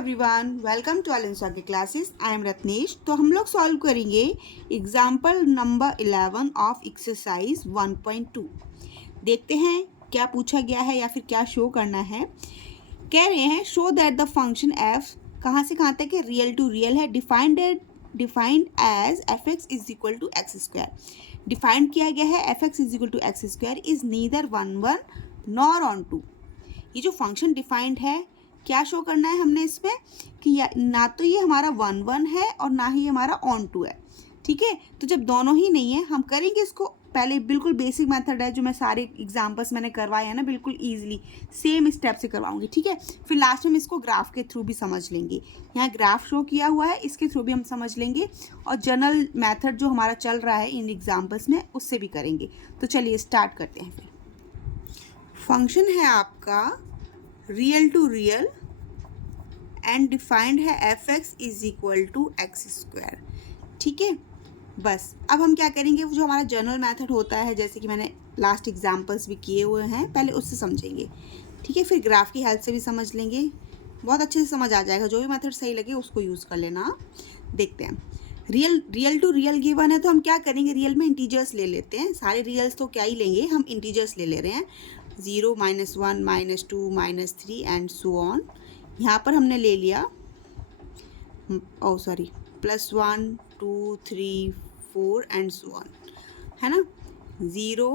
Everyone, welcome to अलिंसा के classes. I am Ratnesh. तो हम लोग सॉल्व करेंगे एग्जाम्पल नंबर 11 ऑफ एक्सरसाइज 1.2। देखते हैं क्या पूछा गया है या फिर क्या शो करना है। कह रहे हैं show that the function F कहाँ से कहाँ तक है, रियल टू रियल है, defined as F X is equal to X square. Defined किया गया है F X is equal to X square is neither 1 nor on 2। ये जो फंक्शन डिफाइंड है, क्या शो करना है हमने इसमें कि ना तो ये हमारा 1 है और ना ही हमारा ऑन 2 है। ठीक है, तो जब दोनों ही नहीं है हम करेंगे इसको। पहले बिल्कुल बेसिक मेथड है जो मैं सारे एग्जांपल्स मैंने करवाए हैं ना, बिल्कुल इजीली सेम स्टेप से करवाऊंगी। ठीक है, फिर लास्ट में इसको ग्राफ के थ्रू भी समझ लेंगे। यहाँ ग्राफ शो किया हुआ है, इसके थ्रू भी हम समझ लेंगे और जनरल मेथड जो हमारा चल रहा है इन एग्जाम्पल्स में उससे भी करेंगे। तो चलिए स्टार्ट करते हैं। फिर फंक्शन है आपका real to real and defined है F X is equal to X square. ठीक है, बस अब हम क्या करेंगे, जो हमारा जनरल मेथड होता है जैसे कि मैंने लास्ट एग्जांपल्स भी किए हुए हैं, पहले उससे समझेंगे। ठीक है, फिर ग्राफ की हेल्प से भी समझ लेंगे, बहुत अच्छे से समझ आ जाएगा। जो भी मेथड सही लगे उसको यूज़ कर लेना। देखते हैं, रियल टू रियल गिवन है तो हम क्या करेंगे, रियल में इंटीजर्स ले लेते हैं। सारे रियल्स तो क्या ही लेंगे, हम इंटीजर्स ले रहे हैं। 0, -1, -2, -3 एंड सो ऑन। यहाँ पर हमने ले लिया +1, 2, 3, 4 एंड सो ऑन, है ना। 0,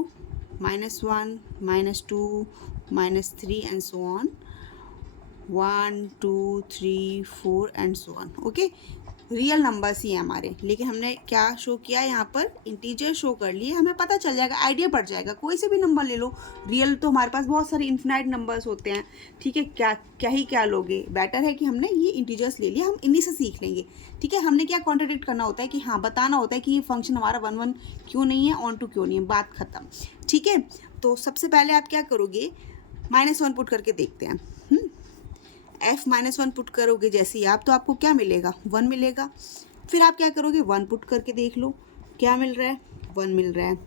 -1, -2, -3 and so on, 1, 2, 3, 4 and so on. Okay, real numbers ही हैं हमारे, लेकिन हमने क्या शो किया है, यहाँ पर इंटीजर शो कर लिए। हमें पता चल जाएगा, आइडिया पड़ जाएगा। कोई से भी नंबर ले लो, रियल तो हमारे पास बहुत सारे इन्फिनाइट नंबर्स होते हैं। ठीक है, क्या लोगे, बेटर है कि हमने ये इंटीजर्स ले लिया, हम इन्हीं से सीख लेंगे। ठीक है, हमने क्या कॉन्ट्रडिक्ट करना होता है कि हाँ बताना होता है कि ये फंक्शन हमारा 1 क्यों नहीं है, ऑन 2 क्यों नहीं है, बात खत्म। ठीक है, तो सबसे पहले आप क्या करोगे, -1 पुट करके देखते हैं। f-1 पुट करोगे जैसे ही आप, तो आपको क्या मिलेगा, 1 मिलेगा। फिर आप क्या करोगे, 1 पुट करके देख लो क्या मिल रहा है, 1 मिल रहा है।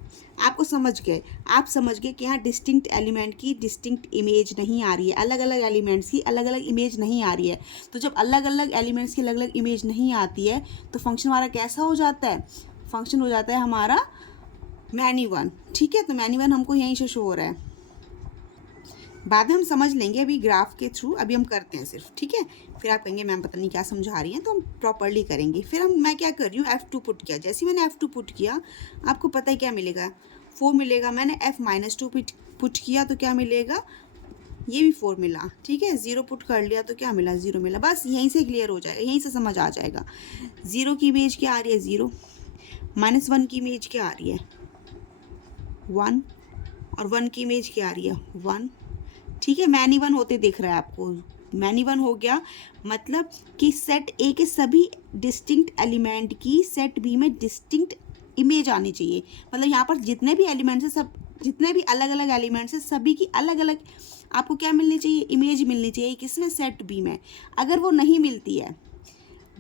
आपको समझ गए, आप समझ गए कि यहाँ डिस्टिंक्ट एलिमेंट की डिस्टिंक्ट इमेज नहीं आ रही है, अलग अलग एलिमेंट्स की अलग अलग इमेज नहीं आ रही है। तो जब अलग अलग एलिमेंट्स की अलग अलग इमेज नहीं आती है तो फंक्शन हमारा कैसा हो जाता है, फंक्शन हो जाता है हमारा मैनी वन। ठीक है, तो मैनी वन हमको यहीं से शो हो रहा है, बाद में हम समझ लेंगे, अभी ग्राफ के थ्रू अभी हम करते हैं सिर्फ। ठीक है, फिर आप कहेंगे मैम पता नहीं क्या समझा रही हैं, तो हम प्रॉपरली करेंगे। फिर मैं क्या कर रही हूँ, F2 पुट किया। जैसे ही मैंने F2 पुट किया, आपको पता है क्या मिलेगा, 4 मिलेगा। मैंने F-2 पुट किया तो क्या मिलेगा, ये भी 4 मिला। ठीक है, 0 पुट कर लिया तो क्या मिला, 0 मिला। बस यहीं से क्लियर हो जाएगा, यहीं से समझ आ जाएगा। 0 की इमेज क्या आ रही है, 0, -1 की इमेज क्या आ रही है, 1, और 1 की इमेज क्या आ रही है, 1। ठीक है, मैनी वन होते दिख रहा है आपको, मैनी वन हो गया। मतलब कि सेट ए के सभी डिस्टिंक्ट एलिमेंट की सेट बी में डिस्टिंक्ट इमेज आनी चाहिए। मतलब यहाँ पर जितने भी एलिमेंट्स हैं, सब जितने भी अलग अलग एलिमेंट्स हैं, सभी की अलग अलग आपको क्या मिलनी चाहिए, इमेज मिलनी चाहिए किसमें, सेट बी में। अगर वो नहीं मिलती है,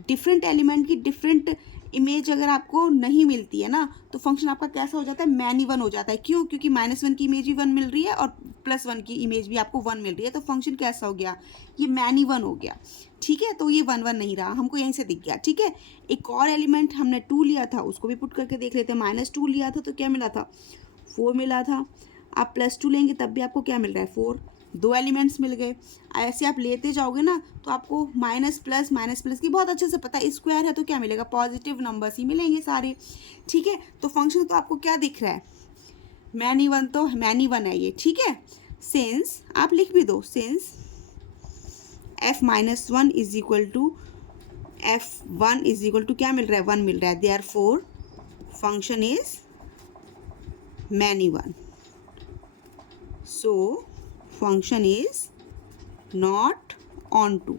डिफरेंट एलिमेंट की डिफरेंट इमेज अगर आपको नहीं मिलती है ना, तो फंक्शन आपका कैसा हो जाता है, मैनी वन हो जाता है। क्यों, क्योंकि -1 की इमेज भी 1 मिल रही है और +1 की इमेज भी आपको 1 मिल रही है, तो फंक्शन कैसा हो गया, ये मैनी वन हो गया। ठीक है, तो ये 1 नहीं रहा, हमको यहीं से दिख गया। ठीक है, एक और एलिमेंट हमने 2 लिया था, उसको भी पुट करके देख लेते हैं। -2 लिया था तो क्या मिला था, 4 मिला था। आप +2 लेंगे तब भी आपको क्या मिल रहा है, 4। 2 एलिमेंट्स मिल गए। ऐसे आप लेते जाओगे ना तो आपको माइनस प्लस की बहुत अच्छे से पता है, स्क्वायर है तो क्या मिलेगा, पॉजिटिव नंबर्स ही मिलेंगे सारे। ठीक है, तो फंक्शन तो आपको क्या दिख रहा है, मैनी वन, तो मैनी वन है ये। ठीक है, सिंस आप लिख भी दो, since f-1 is equal to f1 is equal to क्या मिल रहा है, 1 मिल रहा है। Therefore function is many one, so function is not on 2,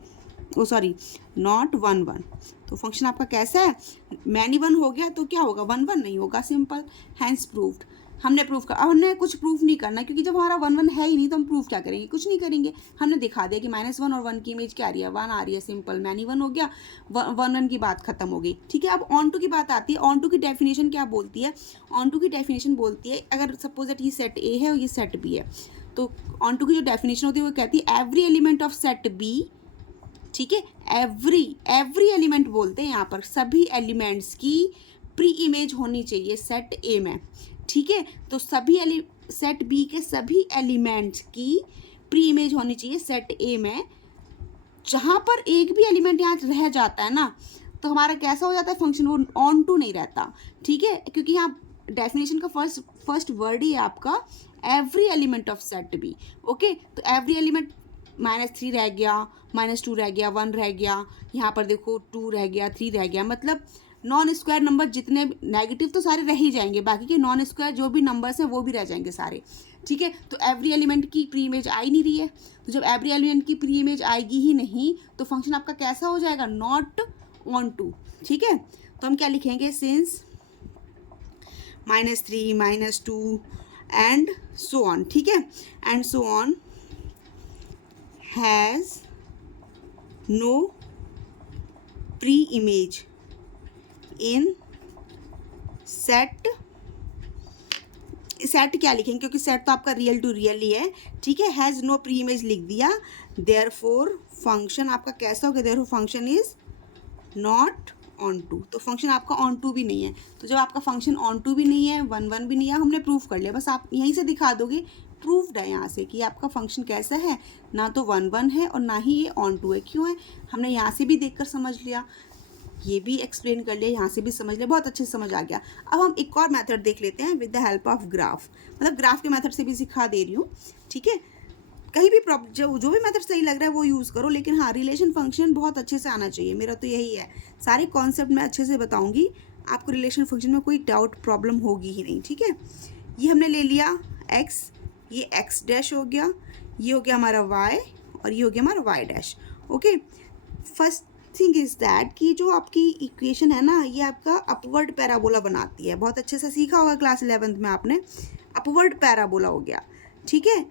not 1 तो फंक्शन आपका कैसा है, मैनी वन हो गया। तो क्या होगा, 1 नहीं होगा, सिंपल, हैंस प्रूव्ड। हमने प्रूफ कर, अब हमने कुछ प्रूफ नहीं करना, क्योंकि जब हमारा 1 है ही नहीं तो हम प्रूफ क्या करेंगे, कुछ नहीं करेंगे। हमने दिखा दिया कि -1 और 1 की इमेज क्या आ रही है, 1 आ रही है, सिंपल, मैनी वन हो गया। 1 की बात खत्म हो गई। ठीक है, अब ऑन टू की बात आती है। ऑन टू की डेफिनेशन क्या बोलती है, ऑन टू की डेफिनेशन बोलती है, अगर सपोज दैट ये सेट ए है और ये सेट बी है, तो ऑन टू की जो डेफिनेशन होती है वो कहती है every element of set B ठीक है। एवरी एलिमेंट बोलते हैं यहाँ पर, सभी एलिमेंट्स की प्री इमेज होनी चाहिए सेट ए में, ठीक है। तो सभी सेट बी के सभी एलिमेंट्स की प्री इमेज होनी चाहिए सेट ए में। जहाँ पर एक भी एलिमेंट यहाँ रह जाता है ना, तो हमारा कैसा हो जाता है फंक्शन, वो ऑन टू नहीं रहता, ठीक है। क्योंकि यहाँ डेफिनेशन का फर्स्ट वर्ड ही है आपका every element of set B. Okay, तो एवरी एलिमेंट -3 रह गया, -2 रह गया, 1 रह गया, यहाँ पर देखो 2 रह गया, 3 रह गया, मतलब नॉन स्क्वायर नंबर जितने नेगेटिव तो सारे रह ही जाएंगे, बाकी के नॉन स्क्वायर जो भी नंबर्स हैं वो भी रह जाएंगे सारे, ठीक है। तो एवरी एलिमेंट की प्री इमेज आ ही नहीं रही है, तो जब एवरी एलिमेंट की प्री इमेज आएगी ही नहीं तो फंक्शन आपका कैसा हो जाएगा, नॉट ऑन टू, ठीक है। तो हम क्या लिखेंगे, सिंस -3 -2 एंड सो ऑन, ठीक है, and so on has no pre image in set क्या लिखेंगे, क्योंकि सेट तो आपका रियल टू रियल ही है, ठीक है। हैज़ नो प्री इमेज लिख दिया, देयरफॉर फंक्शन आपका कैसा हो गया, therefore function is not onto. तो फंक्शन आपका ऑन टू भी नहीं है। तो जब आपका फंक्शन ऑन टू भी नहीं है, 1 भी नहीं है, हमने प्रूफ कर लिया, बस आप यहीं से दिखा दोगे प्रूफ्ड है यहाँ से कि आपका फंक्शन कैसा है, ना तो 1 है और ना ही ये ऑन टू है। क्यों है, हमने यहाँ से भी देखकर समझ लिया, ये भी एक्सप्लेन कर लिया, यहाँ से भी समझ लिया, बहुत अच्छे से समझ आ गया। अब हम एक और मेथड देख लेते हैं with the help of graph, मतलब ग्राफ के मेथड से भी सिखा दे रही हूँ, ठीक है। कहीं भी जो भी मेथड सही लग रहा है वो यूज़ करो, लेकिन हाँ रिलेशन फंक्शन बहुत अच्छे से आना चाहिए, मेरा तो यही है। सारे कॉन्सेप्ट मैं अच्छे से बताऊँगी आपको, रिलेशन फंक्शन में कोई डाउट प्रॉब्लम होगी ही नहीं, ठीक है। ये हमने ले लिया x, ये x डैश हो गया, ये हो गया हमारा y और ये हो गया हमारा y dash. Okay, first thing is that कि जो आपकी इक्वेशन है ना, ये आपका अपवर्ड पैराबोला बनाती है। बहुत अच्छे से सीखा होगा क्लास 11th में आपने, अपवर्ड पैराबोला हो गया, ठीक है।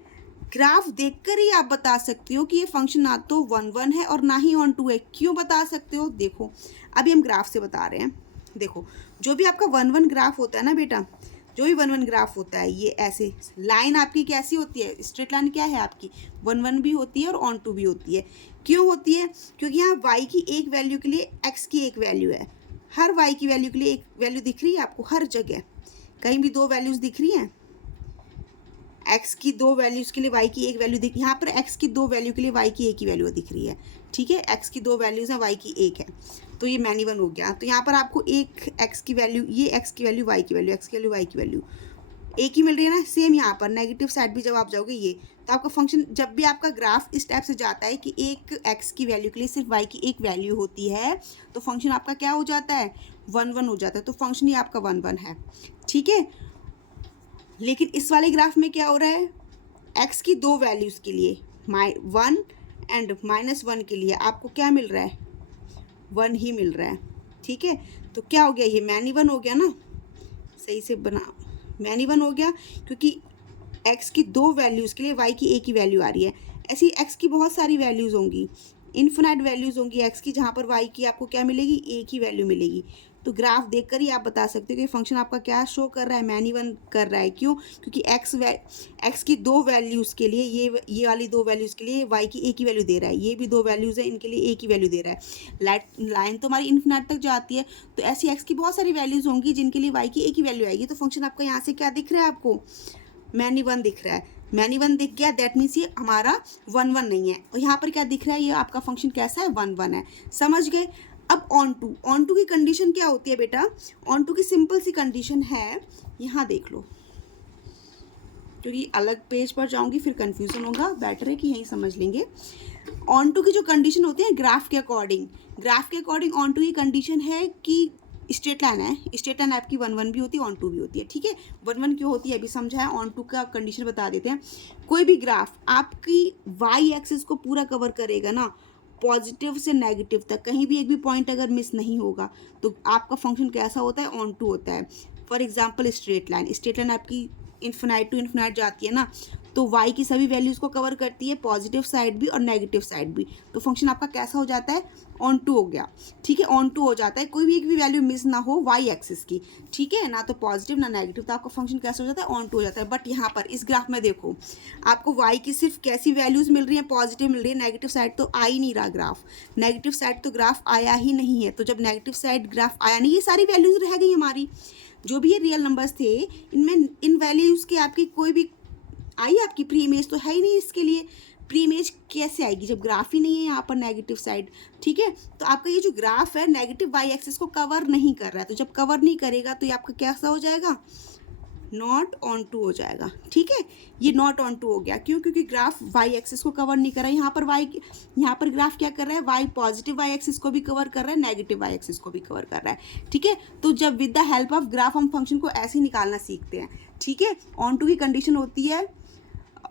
ग्राफ देखकर ही आप बता सकते हो कि ये फंक्शन ना तो 1 है और ना ही ऑन टू है। क्यों बता सकते हो, देखो अभी हम ग्राफ से बता रहे हैं। देखो जो भी आपका 1 ग्राफ होता है ना बेटा, जो भी 1 ग्राफ होता है, ये ऐसे लाइन आपकी कैसी होती है, स्ट्रेट लाइन क्या है आपकी, 1 भी होती है और ऑन टू भी होती है। क्यों होती है, क्योंकि यहाँ y की एक वैल्यू के लिए x की एक वैल्यू है, हर y की वैल्यू के लिए एक वैल्यू दिख रही है आपको, हर जगह कहीं भी 2 वैल्यूज़ दिख रही हैं, x की 2 वैल्यूज़ के लिए y की एक वैल्यू दिख, यहाँ पर x की 2 वैल्यू के लिए y की एक ही वैल्यू दिख रही है, ठीक है। x की 2 वैल्यूज़ हैं, y की एक है, तो ये मैनी वन हो गया। तो यहाँ पर आपको एक x की वैल्यू, ये x की वैल्यू, y की वैल्यू, x की वैल्यू, y की वैल्यू एक ही मिल रही है ना। सेम यहाँ पर नेगेटिव साइड भी जब आप जाओगे ये, तो आपका फंक्शन जब भी आपका ग्राफ इस टाइप से जाता है कि एक x की वैल्यू के लिए सिर्फ y की एक वैल्यू होती है, तो फंक्शन आपका क्या हो जाता है, 1 हो जाता है। तो फंक्शन ही आपका 1 है, ठीक है। लेकिन इस वाले ग्राफ में क्या हो रहा है, x की 2 वैल्यूज़ के लिए 1 एंड -1 के लिए आपको क्या मिल रहा है, 1 ही मिल रहा है, ठीक है। तो क्या हो गया, ये मैनी वन हो गया ना, सही से बना, मैनी वन हो गया, क्योंकि x की 2 वैल्यूज़ के लिए y की एक ही वैल्यू आ रही है। ऐसी x की बहुत सारी वैल्यूज़ होंगी, इन्फिनाइट वैल्यूज़ होंगी x की, जहाँ पर y की आपको क्या मिलेगी, एक ही वैल्यू मिलेगी। तो ग्राफ देखकर ही आप बता सकते हो कि फंक्शन आपका क्या शो कर रहा है, मैनी वन कर रहा है। क्यों, क्योंकि x की 2 वैल्यूज़ के लिए, ये वाली 2 वैल्यूज़ के लिए y की एक ही वैल्यू दे रहा है, ये भी 2 वैल्यूज़ है, इनके लिए एक ही वैल्यू दे रहा है। लाइन तो हमारी इन्फिनाइट तक जाती है, तो ऐसी x की बहुत सारी वैल्यूज़ होंगी जिनके लिए y की एक ही वैल्यू आएगी। तो फंक्शन आपका यहाँ से क्या दिख रहा है आपको, मैनी वन दिख रहा है। मैनी वन दिख गया, दैट मीन्स ये हमारा 1 नहीं है। और यहाँ पर क्या दिख रहा है, ये आपका फंक्शन कैसा है, 1 है। समझ गए। अब ऑन टू की कंडीशन क्या होती है बेटा, ऑन टू की सिंपल सी कंडीशन है, यहाँ देख लो, क्योंकि अलग पेज पर जाऊँगी फिर कन्फ्यूज़न होगा, बेटर है कि यहीं समझ लेंगे। ऑन टू की जो कंडीशन होती है ग्राफ के अकॉर्डिंग ऑन टू की कंडीशन है कि स्ट्रेट लाइन है, स्ट्रेट लाइन आपकी 1 भी होती है, ऑन टू भी होती है, ठीक है। 1 क्यों होती है अभी समझा है, ऑन टू का कंडीशन बता देते हैं। कोई भी ग्राफ आपकी वाई एक्सिस को पूरा कवर करेगा ना, पॉजिटिव से नेगेटिव तक, कहीं भी एक भी पॉइंट अगर मिस नहीं होगा तो आपका फंक्शन कैसा होता है, ऑन टू होता है। फॉर एग्जाम्पल स्ट्रेट लाइन आपकी इन्फिनाइट टू इन्फिनाइट जाती है ना, तो y की सभी वैल्यूज़ को कवर करती है, पॉजिटिव साइड भी और नेगेटिव साइड भी। तो फंक्शन आपका कैसा हो जाता है, ऑन टू हो गया, ठीक है, ऑन टू हो जाता है, कोई भी एक भी वैल्यू मिस ना हो y एक्सिस की, ठीक है, ना तो पॉजिटिव ना नेगेटिव, तो आपका फंक्शन कैसा हो जाता है, ऑन टू हो जाता है। बट यहाँ पर इस ग्राफ में देखो आपको y की सिर्फ कैसी वैल्यूज़ मिल रही हैं, पॉजिटिव मिल रही है, नेगेटिव साइड तो आ ही नहीं रहा ग्राफ, नेगेटिव साइड तो ग्राफ आया ही नहीं है। तो जब नेगेटिव साइड ग्राफ आया नहीं, ये सारी वैल्यूज़ रह गई हमारी, जो भी ये रियल नंबर्स थे इनमें इन वैल्यूज़ के आपकी कोई भी आई, आपकी प्री इमेज तो है ही नहीं, इसके लिए प्री इमेज कैसे आएगी जब ग्राफ ही नहीं है यहाँ पर नेगेटिव साइड, ठीक है। तो आपका ये जो ग्राफ है नेगेटिव वाई एक्सिस को कवर नहीं कर रहा है, तो जब कवर नहीं करेगा तो ये आपका कैसा हो जाएगा, नॉट ऑन टू हो जाएगा, ठीक है। ये नॉट ऑन टू हो गया, क्यों, क्योंकि ग्राफ वाई एक्सिस को कवर नहीं कर रहा है। यहाँ पर ग्राफ क्या कर रहा है, वाई पॉजिटिव वाई एक्सिस को भी कवर कर रहा है, नेगेटिव वाई एक्सिस को भी कवर कर रहा है, ठीक है। तो जब with the help of graph हम फंक्शन को ऐसे निकालना सीखते हैं, ठीक है। ऑन टू की कंडीशन होती है,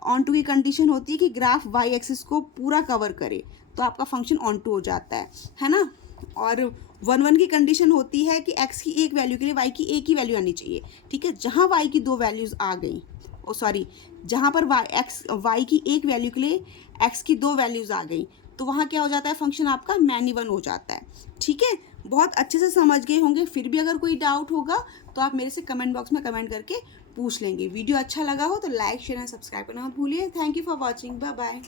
ऑन टू की कंडीशन होती है कि ग्राफ वाई एक्सिस को पूरा कवर करे, तो आपका फंक्शन ऑन टू हो जाता है ना। और 1 की कंडीशन होती है कि x की एक वैल्यू के लिए y की एक ही वैल्यू आनी चाहिए, ठीक है। जहाँ y की दो वैल्यूज़ आ गई, ओ सॉरी, जहाँ पर y की एक वैल्यू के लिए x की दो वैल्यूज़ आ गई, तो वहाँ क्या हो जाता है, फंक्शन आपका मैनी वन हो जाता है, ठीक है। बहुत अच्छे से समझ गए होंगे, फिर भी अगर कोई डाउट होगा तो आप मेरे से कमेंट बॉक्स में कमेंट करके पूछ लेंगे। वीडियो अच्छा लगा हो तो लाइक शेयर एंड सब्सक्राइब करना मत भूलिए। Thank you for watching, bye bye.